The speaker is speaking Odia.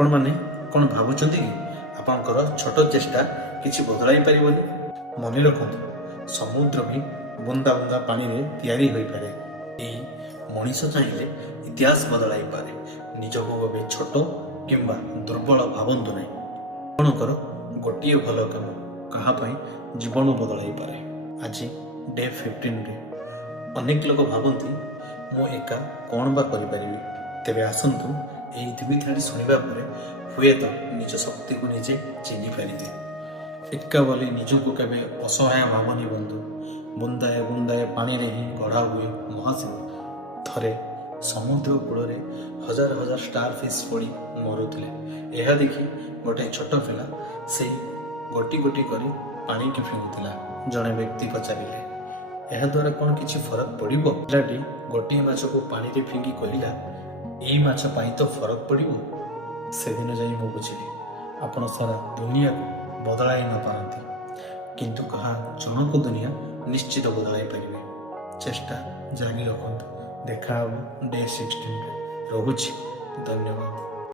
ଆପଣମାନେ କ'ଣ ଭାବୁଛନ୍ତି କି ଆପଣଙ୍କର ଛୋଟ ଚେଷ୍ଟା କିଛି ବଦଳାଇ ପାରିବନି? ମନେ ରଖନ୍ତୁ, ସମୁଦ୍ର ବି ବୁନ୍ଦା ବୁନ୍ଦା ପାଣିରେ ତିଆରି ହୋଇପାରେ। ଏଇ ମଣିଷ ଚାହିଁଲେ ଇତିହାସ ବଦଳାଇ ପାରେ। ନିଜକୁ କେବେ ଛୋଟ କିମ୍ବା ଦୁର୍ବଳ ଭାବନ୍ତୁ ନାହିଁ। ଆପଣଙ୍କର ଗୋଟିଏ ଭଲ କାମ କାହା ପାଇଁ ଜୀବନ ବଦଳାଇ ପାରେ। ଆଜି ଡେ 15ରେ ଅନେକ ଲୋକ ଭାବନ୍ତି ମୁଁ ଏକା କ'ଣ ବା କରିପାରିବି। ତେବେ ଆସନ୍ତୁ ଏହି ଦୁଇଥାଡ଼ି ଶୁଣିବା ପରେ ହୁଏତ ନିଜ ଶକ୍ତିକୁ ନିଜେ ଚିହ୍ନି ପାରିବେ। ଏକା ବୋଲି ନିଜକୁ କେବେ ଅସହାୟ ଭାବନି ବନ୍ଧୁ। ବୁନ୍ଦାଏ ବୁନ୍ଦାଏ ପାଣିରେ ହିଁ ଗଢ଼ା ହୁଏ ମହାଶିବ। ଥରେ ସମୁଦ୍ର କୂଳରେ ହଜାର ହଜାର ଷ୍ଟାର ଫିସ୍ ପଡ଼ି ମରୁଥିଲେ। ଏହା ଦେଖି ଗୋଟିଏ ଛୋଟ ପିଲା ସେଇ ଗୋଟି ଗୋଟି କରି ପାଣିକି ଫିଙ୍ଗୁଥିଲା। ଜଣେ ବ୍ୟକ୍ତି ପଚାରିଲେ, ଏହାଦ୍ୱାରା କ'ଣ କିଛି ଫରକ ପଡ଼ିବ? ପିଲାଟି ଗୋଟିଏ ମାଛକୁ ପାଣିରେ ଫିଙ୍ଗି କହିଲା, ଏଇ ମାଛ ପାଇଁ ତ ଫରକ ପଡ଼ିବ। ସେଦିନ ଯାଇ ମୁଁ ବୁଝିଲି, ଆପଣ ସାରା ଦୁନିଆକୁ ବଦଳାଇ ନ ପାରନ୍ତି, କିନ୍ତୁ କାହା ଜଣକ ଦୁନିଆ ନିଶ୍ଚିତ ବଦଳାଇ ପାରିବେ। ଚେଷ୍ଟା ଜାରି ରଖନ୍ତୁ। ଦେଖା ହେବ ଡେ 16ରେ। ରହୁଛି। ଧନ୍ୟବାଦ।